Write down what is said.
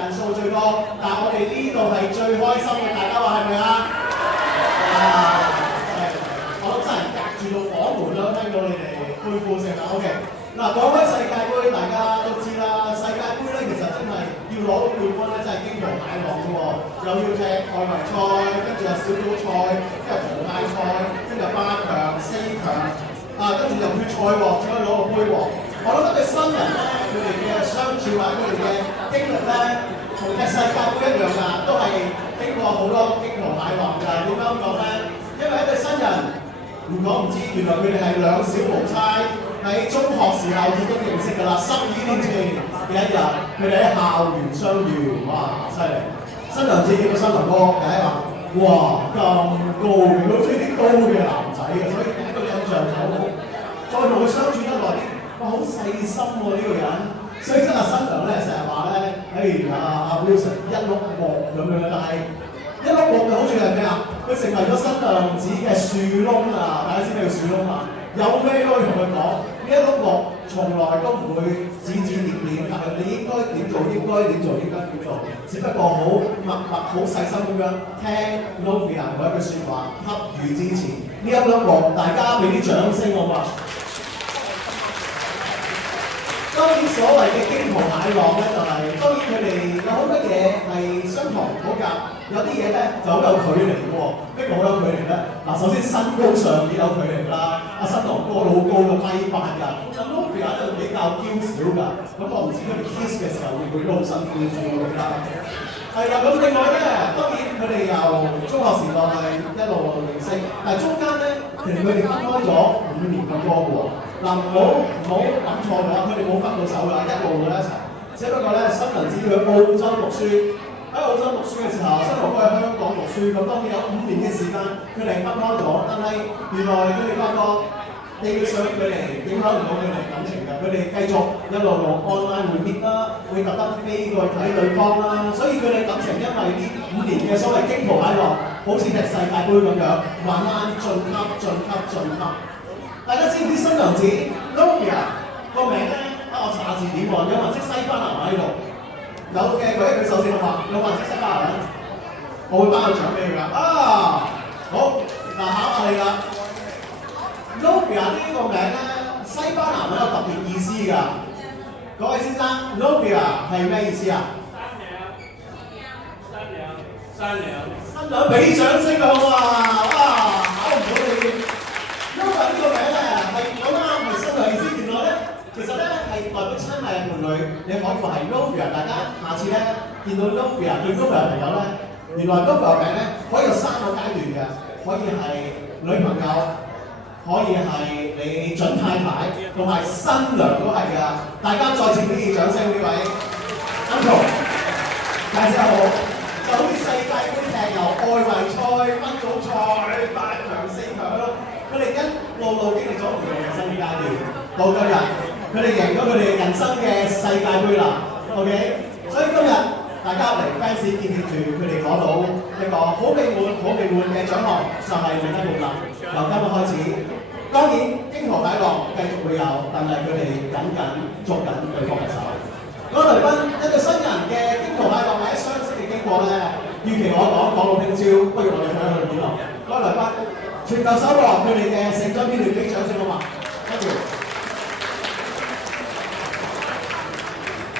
人數最多，但係我哋呢度係最開心嘅，大家話係咪啊？我諗真係隔住到房門都聽到你哋歡呼聲啦。OK， 嗱講開世界盃，大家都知啦，世界盃咧其實真係要攞到冠軍咧，真係驚濤駭浪嘅喎，又要踢外圍賽，跟住又小組賽，跟住淘汰賽，跟住8強、4強，跟住又決賽喎，仲可以攞個杯喎。我覺得對新人咧，佢哋嘅相處或者佢哋嘅經歷咧，同踢世界盃一樣㗎，都係經過好多驚濤駭浪㗎。點解咁講咧？因為一對新人唔講唔知，原來佢哋係兩小無猜，喺中學時候已經認識㗎啦。12年前嘅一日，佢哋喺校園相遇，哇！犀利！新娘子見到新郎哥，第一話：哇，咁高嘅，好中意啲高嘅男仔嘅，所以第一個印象就好好。再同佢相處得耐啲，哇，好細心喎呢個人。所以真係新娘咧，成日話咧，阿 Wilson 一碌木咁樣，但係一碌木嘅好處係咩啊？佢成為咗新娘子嘅樹窿啊！大家知咩叫樹窿啊？有咩都可以同佢講，呢一碌木從來都唔會指指點點，但係你應該點做，應該點做，應該點做，只不過好默默、好細心咁樣聽 Novia 嗰一句説話，給予支持。呢一碌木，大家俾啲掌聲好嘛？當然所謂嘅驚濤駭浪咧，就係、當然佢哋有好多嘢係相同好夾，有啲嘢咧就好有距離嘅喎。邊個好有距離咧？嗱，首先身高上已有距離啦，阿新郎哥好高嘅米8㗎，咁 Novia 咧就比較嬌小㗎，咁我唔知佢哋 kiss 嘅時候會唔會都好辛苦住佢啦。係啦，咁另外咧，當然佢哋由中學時代一路認識，但係中間咧，其實佢哋分開咗5年咁多嘅喎。嗱，唔好諗錯咗，佢哋冇分到手㗎，一路嘅一齊。只不過咧，新娘子去澳洲讀書，喺澳洲讀書嘅時候，新郎哥喺香港讀書，咁當然有5年嘅時間，佢哋分開咗。但係原來佢哋發覺地域上佢哋影響唔到佢哋感情嘅，佢哋繼續一路 online 會面啦，會特登飛過去睇對方啦，所以佢哋感情因為呢5年嘅所謂驚濤駭浪，好似踢世界盃咁樣，慢慢晉級。大家知唔知新娘子 Novia 個名咧？我查字典喎，有冇人識西班牙文喺度？有嘅，舉一舉手先好嘛？有冇人識西班牙文？我會頒個獎俾佢㗎。好，嗱考下你啦。Novia 呢個名咧，西班牙文有特別意思㗎。各位先生 ，Novia 係咩意思啊？新娘，俾掌聲佢好嘛？哇，考唔到你。因為呢個名咧係講得啱，係新娘意思。原來咧，其實咧係代表親密嘅伴侶，你可以話係 Novia。大家下次咧見到 Novia 對 Novia 朋友咧，原來 Novia 名咧可以有3個階段嘅，可以係女朋友，可以係你準太太，同埋新娘都係㗎。大家再次俾啲掌聲呢位 Uncle， 大家好。就好似世界盃踢由外圍賽、分組賽、8強、4強咯。佢哋一路經歷咗唔同人生嘅階段，到今日佢哋贏咗佢哋人生嘅世界盃啦。OK， 所以今日大家嚟 fans 見證住佢哋攞到一個好美滿嘅獎項，就係永一木啦。由今日開始，當然驚濤駭浪繼續會有，但係佢哋緊捉緊對方嘅手。嗰個來賓一對新人嘅驚濤駭浪或者相識嘅經過咧，與其我講到聽朝，不如我哋睇下佢點咯。嗰個來賓。全球首個佢哋嘅成長片段，俾掌聲好嘛？跟住。